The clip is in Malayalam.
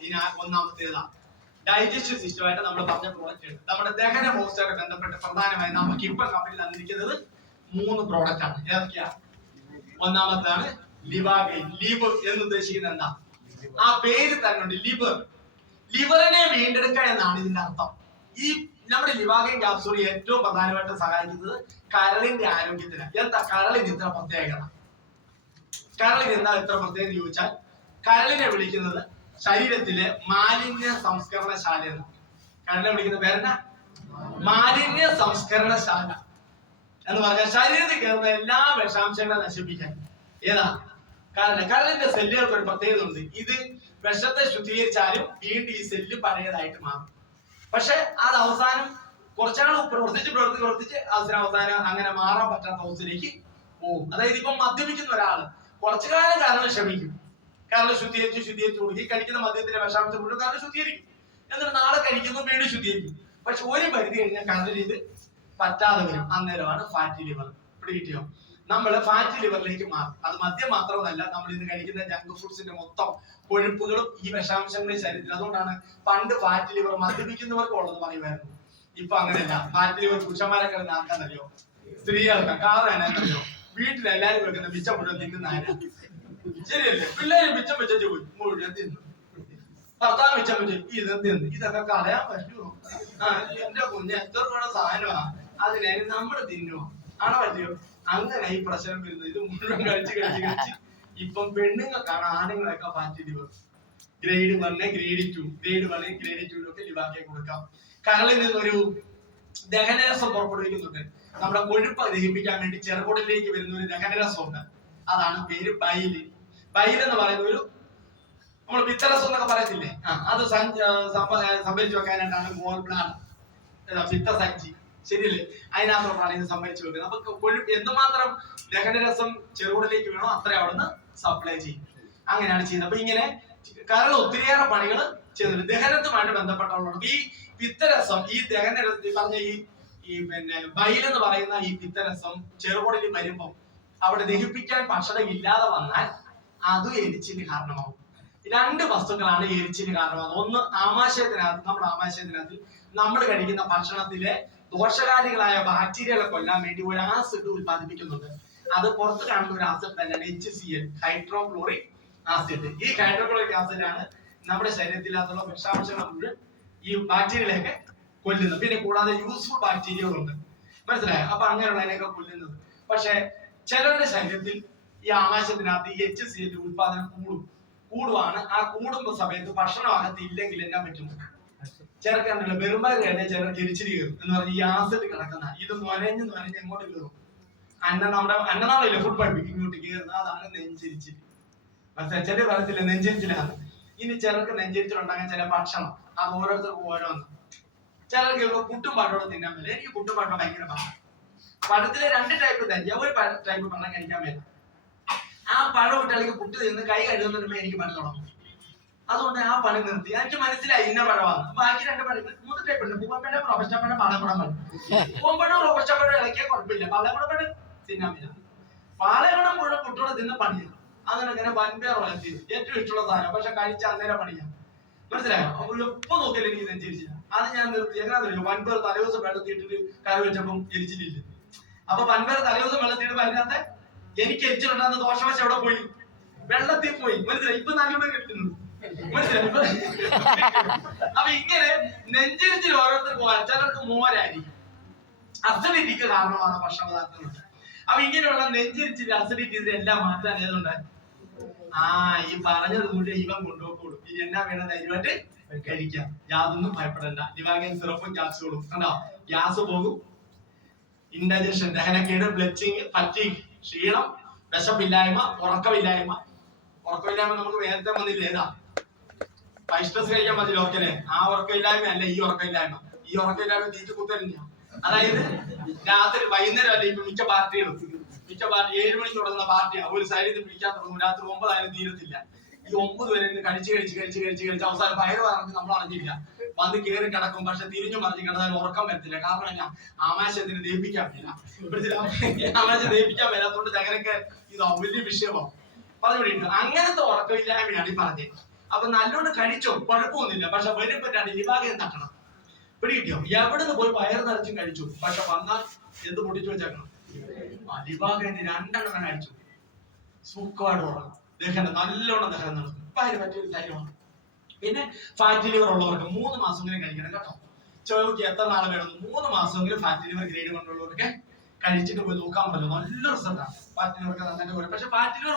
ഇതിന് ഒന്നാമത്തേതാ ഡൈജസ്റ്റീവ് സിസ്റ്റമായിട്ട് നമ്മൾ പറഞ്ഞ പ്രോഡക്റ്റ്. നമ്മുടെ ദഹന വ്യവസ്ഥയുമായി ബന്ധപ്പെട്ട് പ്രധാനമായി നമുക്ക് ഇപ്പൊ കമ്പനി തന്നിരിക്കുന്നത് 3 പ്രോഡക്റ്റ് ആണ്. ഏതൊക്കെയാ? ഒന്നാമത്താണ് ലിവാഗൈൻ. ലിവർ എന്ന് ഉദ്ദേശിക്കുന്നത് എന്താ? ആ പേര് തന്നെ ഉണ്ട്, ലിവർ. ലിവറിനെ വീണ്ടെടുക്കുക എന്നാണ് ഇതിന്റെ അർത്ഥം. ഈ നമ്മുടെ ലിവാഗൈൻ ക്യാപ്സൂൾ ഏറ്റവും പ്രധാനമായിട്ട് സഹായിക്കുന്നത് കരളിന്റെ ആരോഗ്യത്തിന്. എന്താ കരളിന് ഇത്ര പ്രത്യേകത? കരളിന് എന്താ ഇത്ര പ്രത്യേകത ചോദിച്ചാൽ, കരളിനെ വിളിക്കുന്നത് ശരീരത്തിലെ മാലിന്യ സംസ്കരണശാല എന്ന്. കരളിനെ വിളിക്കുന്ന പേരെന്നാ? മാലിന്യ സംസ്കരണശാല എന്ന് പറഞ്ഞാൽ ശരീരത്തിൽ കയറുന്ന എല്ലാ വിഷാംശങ്ങളെ നശിപ്പിക്കാൻ ഏതാ? കരളിന്റെ സെല്ലുകൾക്ക് ഒരു പ്രത്യേകത ഉണ്ട്. ഇത് വിഷത്തെ ശുദ്ധീകരിച്ചാലും വീണ്ടും ഈ സെല്ല് പഴയതായിട്ട് മാറും. പക്ഷെ അത് അവസാനം കുറച്ചാൾ പ്രവർത്തിച്ച് അവസാനം അങ്ങനെ മാറാൻ പറ്റാത്ത അവസ്ഥയിലേക്ക് പോകും. അതായത് ഇപ്പൊ മദ്യപിക്കുന്ന ഒരാള് കുറച്ചു കാലം കരൾ ക്ഷമിക്കും, കരൾ ശുദ്ധീകരിച്ച് കൊടുക്കും. കഴിക്കുന്ന മദ്യത്തിന്റെ വിഷാംശം മുഴുവൻ കരൾ ശുദ്ധീകരിക്കും. എന്നിട്ട് നാളെ കഴിക്കുന്നു, വീണ്ടും ശുദ്ധീകരിക്കും. പക്ഷെ ഒരു പരിധി കഴിഞ്ഞാൽ കരളിൽ ഇത് പറ്റാതെ വരും. അന്നേരമാണ് ഫാറ്റി ലിവർ. ഇവിടെ കിട്ടിയോ? നമ്മൾ ഫാറ്റി ലിവറിലേക്ക് മാറും. അത് മദ്യം മാത്രമല്ല, നമ്മൾ ഇന്ന് കഴിക്കുന്ന ജങ്ക് ഫുഡ്സിന്റെ മൊത്തം കൊഴുപ്പുകളും ഈ വിഷാംശങ്ങളും ശരീരത്തിൽ. അതുകൊണ്ടാണ് പണ്ട് ഫാറ്റി ലിവർ മദ്യപിക്കുന്നവർക്ക് ഉള്ളത് പറയുമായിരുന്നു. ഇപ്പൊ അങ്ങനെയല്ല. ഫാറ്റി ലിവർ പുരുഷന്മാരൊക്കെ ആർക്കാന്നറിയോ? സ്ത്രീകൾക്ക്. കാരണം എന്നാന്നറിയോ? വീട്ടിലെല്ലാരും വെക്കുന്ന മിച്ചം മുഴുവൻ തിന്നുന്ന ആരാ? ശരിയല്ലേ? പിള്ളേര് മിച്ചം വെച്ചു മുഴുവൻ തിന്നു. ഭർത്താവ് മിച്ചം വെച്ചു ഇത് തിന്നു. ഇതൊക്കെ കളയാൻ പറ്റുമോ? എന്റെ കുഞ്ഞ് എത്ര രൂപയുടെ സാധനമാ, അതിനെ നമ്മൾ തിന്നുമോ? ആണോ പറ്റിയോ? അങ്ങനെ ഈ പ്രശ്നം വരുന്നത്. ഇത് മുഴുവൻ കഴിച്ച് ഇപ്പം പെണ്ണുങ്ങൾക്കാണ് ആണുങ്ങളൊക്കെ fatty liver. Grade 1, grade 2, grade 1, grade 2 ലിവാക്കി കൊടുക്കാം. കരളിൽ നിന്നൊരു ദഹനരസം പുറപ്പെടുവിക്കുന്നുണ്ട്. നമ്മുടെ കൊഴുപ്പ് ദഹിപ്പിക്കാൻ വേണ്ടി ചെറുകുടലിലേക്ക് വരുന്ന ഒരു ദഹനരസം ഉണ്ട്. അതാണ് പേര് ബൈല്. ബൈൽ എന്ന് പറയുന്ന ഒരു നമ്മൾ പിത്തരസം എന്നൊക്കെ പറയത്തില്ലേ, അത് സംഭരിച്ചു വെക്കാനായിട്ടാണ് ഗോൾ ബ്ലാഡർ, പിത്തസഞ്ചി. ശരിയല്ലേ? അതിനകത്തോട്ടാണ് ഇത് സംഭരിച്ചു വെക്കുന്നത്. അപ്പൊ കൊഴുപ്പ് എന്തുമാത്രം ദഹനരസം ചെറുകുടലിലേക്ക് വേണോ അത്ര അവിടുന്ന് സപ്ലൈ ചെയ്യും. അങ്ങനെയാണ് ചെയ്യുന്നത്. അപ്പൊ ഇങ്ങനെ കരൾ ഒത്തിരിയേറെ പണികൾ ചെയ്തിട്ടുണ്ട് ദഹനത്തുമായിട്ട് ബന്ധപ്പെട്ടുള്ളത്. ഈ പിത്തരസം, ഈ ദഹനരസം പറഞ്ഞ ഈ പിന്നെ ബൈൽ എന്ന് പറയുന്ന ഈ പിത്തരസം ചെറുകുടലിൽ വരുമ്പോൾ അവിടെ ദഹിപ്പിക്കാൻ ഭക്ഷണം ഇല്ലാതെ വന്നാൽ അതും എരിച്ചിന് കാരണമാകും. 2 വസ്തുക്കളാണ് എരിച്ചിന് കാരണമാകുന്നത്. ഒന്ന് ആമാശയത്തിനകത്ത്, നമ്മുടെ ആമാശയത്തിനകത്ത് നമ്മൾ കഴിക്കുന്ന ഭക്ഷണത്തിലെ ദോഷകാരികളായ ബാക്ടീരിയകളെ കൊല്ലാൻ വേണ്ടി ഒരു ആസിഡ് ഉത്പാദിപ്പിക്കുന്നുണ്ട്. അത് പുറത്ത് കാണുന്ന ഒരു ആസിഡ് തന്നെയാണ് HCl, ഹൈഡ്രോക്ലോറിക് ആസിഡ്. ഈ ഹൈഡ്രോക്ലോറിക് ആസിഡ് ആണ് നമ്മുടെ ശരീരത്തിനകത്തുള്ള വിഷാംശങ്ങൾ മുഴുവൻ ഈ ബാക്ടീരിയകളെയൊക്കെ കൊല്ലുന്നത്. പിന്നെ കൂടാതെ യൂസ്ഫുൾ ബാക്ടീരിയകളുണ്ട്. മനസ്സിലായോ? അപ്പൊ അങ്ങനെയുള്ളതിനെയൊക്കെ കൊല്ലുന്നത്. പക്ഷെ ചിലരുടെ ശരീരത്തിൽ ഈ ആമാശയത്തിനകത്ത് ഈ HCl ഉത്പാദനം കൂടുവാണ്. ആ കൂടുമ്പോ സമയത്ത് ഭക്ഷണം അകത്ത് ഇല്ലെങ്കിൽ എന്നാ പറ്റും? ചിലർക്കുണ്ടല്ലോ വെറുതെ കഴിഞ്ഞാൽ ചിലർക്ക് എരിച്ചിരി കയറും എന്ന് പറഞ്ഞാൽ ഈ ആസിഡ് കിടക്കുന്ന ഇത് നൊരഞ്ഞ് എങ്ങോട്ട് കയറും? നമ്മുടെ അന്നനാളില്ല, ഫുഡ് പൈപ്പ് ഇങ്ങോട്ട് കയറുന്നത്. അതാണ് നെഞ്ചരിച്ചിൽ. മനസ്സിലായി? ചില പറയത്തില്ല നെഞ്ചരിച്ചിലാണ്. ഇനി ചിലർക്ക് നെഞ്ചരിച്ചിലുണ്ടാകാൻ ചില ഭക്ഷണം അത് ഓരോരുത്തർക്കും ഓരോന്ന്. ചിലർക്ക് പുട്ടും പഴോടെ തിന്നാൻ പറ്റില്ല. എനിക്ക് പുട്ടും പഴം ഭയങ്കര പാടാണ്. പഴത്തിലെ 2 ടൈപ്പ് തന്നെ. ഒരു ടൈപ്പ് പഴം കഴിക്കാൻ പറ്റില്ല. ആ പഴം ഇട്ടാലേക്ക് പുട്ട് തിന്ന് കൈ കഴുകുന്നതിന് എനിക്ക് പണി തുടങ്ങും. അതുകൊണ്ട് ആ പണി നിർത്തി. എനിക്ക് മനസ്സിലായി ഇന്ന പഴമാണ്. ബാക്കി 2 പഴം 3 ടൈപ്പ് ഉണ്ട്. പൂവപ്പഴം, റോബസ്റ്റപ്പഴം, പാളയംകുടം. പൂവപ്പഴം റോബസ്റ്റപ്പഴം ഇളക്കിയാൽ കുഴപ്പമില്ല. പാളയംകുടം തിന്നാൻ പറ്റില്ല. പാളയംകുടം മുഴുവൻ പുട്ടോടെ തിന്ന പണിയാണ്. അങ്ങനെ വൻപേർ വളർത്തി ഏറ്റവും ഇഷ്ടമുള്ള സാധനം. പക്ഷെ കഴിച്ച അന്നേരം പണിയാണ്. മനസ്സിലായോ? അപ്പൊ എപ്പോ നോക്കിയാലും എനിക്ക് നെഞ്ചരിച്ചില്ല. അത് ഞാൻ നിർത്തി. എങ്ങനെയാ വൻപേർ തലേദിവസം വെള്ളത്തിയിട്ടിട്ട് കറി വെച്ചപ്പം എരിച്ചിട്ടില്ല. അപ്പൊ വൻപേർ തലേദിവസം വെള്ളത്തിയിട്ട് അതിനകത്ത് എനിക്ക് എരിച്ചിട്ടുണ്ടാകുന്ന ദോഷവശം എവിടെ പോയി? വെള്ളത്തിൽ പോയി. മനസ്സിലായി? ഇപ്പൊ നല്ലോണം കിട്ടുന്നു. മനസ്സിലായി? അപ്പൊ ഇങ്ങനെ നെഞ്ചരിച്ചിൽ ഓരോരുത്തർക്ക് പോകാൻ ചിലർക്ക് മോരായിരിക്കും. അസിഡിറ്റിക്ക് കാരണമാണ് ഭക്ഷണപദാർത്ഥങ്ങളുണ്ട്. അപ്പൊ ഇങ്ങനെയുള്ള നെഞ്ചരിച്ചിൽ അസിഡിറ്റി ഇതെല്ലാം മാറ്റാൻ ഏതുണ്ട്? ഈ പറഞ്ഞത് മുഴുവൻ ഇവൻ കൊണ്ടുപോക്കോളൂ. ഇനി എന്നാ വേണം ധൈര്യമായിട്ട് കഴിക്കാം. യാതൊന്നും ഭയപ്പെടണ്ട. ലിവാഗൈൻ സിറപ്പും ക്യാപ്സ്യൂളും കണ്ടോ? ഗ്യാസ് പോകും, ഇൻഡൈജഷൻ, ദഹനക്കേട്, ബ്ലച്ചിങ്, ഫറ്റീഗ്, ക്ഷീണം, വിശപ്പില്ലായ്മ, ഉറക്കമില്ലായ്മ നമുക്ക് നേരത്തെ വന്നില്ല. ഏതാ? 5 സ്ട്രെസ് കഴിക്കാൻ മതി ലോക്കലെ. ആ ഉറക്കമില്ലായ്മ അല്ല ഈ ഉറക്കമില്ലായ്മ. ഈ ഉറക്കമില്ലായ്മ തീറ്റ കുത്തലില്ല. അതായത് രാത്രി വൈകുന്നേരം അല്ല. ഇപ്പൊ മിക്ക പാർട്ടികളും 7 മണിക്ക് തുടങ്ങുന്ന പാർട്ടിയാണ്. ഒരു സൈഡിൽ പിടിക്കാൻ തുടങ്ങും. രാത്രി 9 ആയാലും തീരത്തില്ല. ഈ 9 വരെ കഴിച്ച് അവസാനം പയറ് പറഞ്ഞ് നമ്മൾ അറിഞ്ഞില്ല. വന്ന് കയറി കിടക്കും. പക്ഷെ തിരിഞ്ഞു മറിഞ്ഞ് കിടന്നാൽ ഉറക്കം വരത്തില്ല. കാരണം എന്നാ? ആമാശയത്തിന് ദഹിപ്പിക്കാൻ പറ്റില്ല. ആമാശയം ദഹിപ്പിക്കാൻ വരാത്തോണ്ട് അങ്ങനെയൊക്കെ ഇത് വലിയ വിഷയമാണ് പറഞ്ഞുകൊണ്ടിട്ടുണ്ട്. അങ്ങനത്തെ ഉറക്കമില്ലായ്മയാണ് ഈ പറഞ്ഞത്. അപ്പൊ നല്ലോണം കഴിച്ചോ, കുഴപ്പമൊന്നുമില്ല. പക്ഷെ വരുമ്പോ രണ്ട് ലിവാഗയം തട്ടണം. പിടികിട്ടിയോ? എവിടെ നിന്ന് പോയി വയറ് നിറച്ചും കഴിച്ചു, പക്ഷെ വന്നാൽ എന്ത് പൊട്ടിച്ചു വെച്ചേക്കണം? ലിവാഗയം രണ്ടെണ്ണം അടിച്ചു. സുഖമായിട്ട് ഉറങ്ങും, ദഹനം നല്ലോണം ദഹനം നടക്കും. ഇപ്പൊ അതിന് പറ്റിയൊരു കാര്യമാണ്. പിന്നെ ഫാറ്റി ലിവർ ഉള്ളവർക്ക് 3 മാസമെങ്കിലും കഴിക്കണം കേട്ടോ. ചോദിക്കുക എത്ര നാളെ വേണം? 3 മാസമെങ്കിലും ഫാറ്റി ലിവർ ഗ്രേഡ് കൊണ്ടുള്ളവർക്ക് കഴിച്ചിട്ട് പോയി നോക്കാൻ പറ്റും. നല്ല റിസൾട്ടാണ് ഫാറ്റി ലിവർക്ക് നന്നായിട്ട്. പക്ഷെ ഫാറ്റി ലിവർ